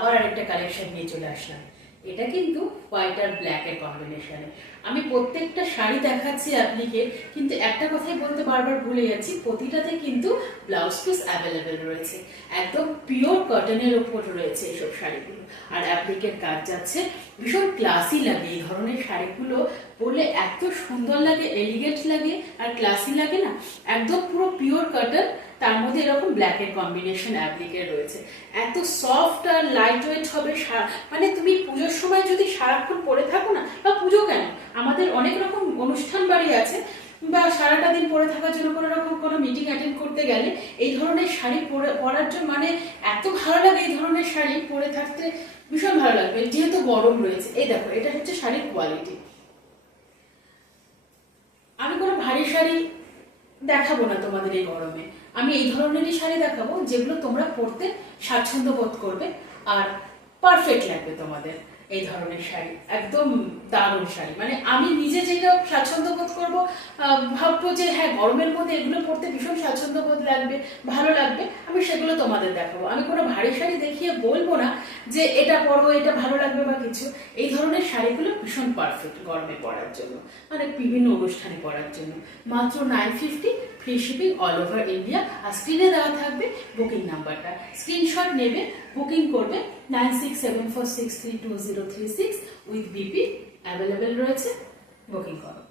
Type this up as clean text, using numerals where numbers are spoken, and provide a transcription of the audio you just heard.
আবার আরেকটা কালেকশন নিয়ে চলে আসলাম। এটা কিন্তু হোয়াইট আর ব্ল্যাক এর কম্বিনেশনে। আমি প্রত্যেকটা শাড়ি দেখাচ্ছি আপনাকে, কিন্তু একটা কথাই বলতে বারবার ভুলে যাচ্ছি, প্রতিটাতে কিন্তু ব্লাউজ পিস অ্যাভেলেবেল রয়েছে। একদম পিওর কটনের উপর রয়েছে এসব শাড়িগুলো। আর অ্যাপ্লিকের কাজ যাচ্ছে, ভীষণ ক্লাসি লাগে এই ধরনের শাড়িগুলো পরলে, এত সুন্দর লাগে, এলিগেন্ট লাগে আর ক্লাসি লাগে না। একদম পুরো পিওর কটন, তার মধ্যে এরকম ব্ল্যাক এর কম্বিনেশন অ্যাপ্লিকের রয়েছে। এত সফট আর লাইট ওয়েট হবে, মানে তুমি পুজোর সময় যদি সারাক্ষণ পরে থাকো না, বা পুজো কেন, আমাদের অনেক রকম অনুষ্ঠান বাড়ি আছে, বা সারাটা দিন পরে থাকার জন্য কোনো রকম কোনো মিটিং অ্যাটেন্ড করতে গেলে এই ধরনের শাড়ি পরার জন্য মানে এত ভালো লাগে। এই ধরনের শাড়ি পরে থাকতে ভীষণ ভালো লাগবে, যেহেতু গরম রয়েছে। এই দেখো, এটা হচ্ছে শাড়ির কোয়ালিটি। আমি কোনো ভারী শাড়ি দেখাবো না তোমাদের এই গরমে। আমি এই ধরনেরই শাড়ি দেখাবো যেগুলো তোমরা পরতে স্বাচ্ছন্দ্য বোধ করবে আর পারফেক্ট লাগবে তোমাদের। এই ধরনের শাড়ি একদম দারুণ শাড়ি, মানে আমি নিজে যেটা স্বাচ্ছন্দ্য বোধ করবো, ভাববো যে হ্যাঁ গরমের মধ্যে এগুলো পরতে ভীষণ স্বাচ্ছন্দ্য বোধ লাগবে, ভালো লাগবে, আমি সেগুলো তোমাদের দেখাবো। আমি কোনো ভারী শাড়ি দেখিয়ে বলবো না যে এটা পরো, এটা ভালো লাগবে বা কিছু। এই ধরনের শাড়িগুলো ভীষণ পারফেক্ট গরমে পরার জন্য, মানে বিভিন্ন অনুষ্ঠানে পরার জন্য। মাত্র 950, free shipping all over India. আর স্ক্রিনে দেওয়া থাকবে বুকিং নাম্বারটা, স্ক্রিনশট নেবে, বুকিং করবে। 9674632036 উইথ বিপি অ্যাভেলেবেল রয়েছে, বুকিং করো।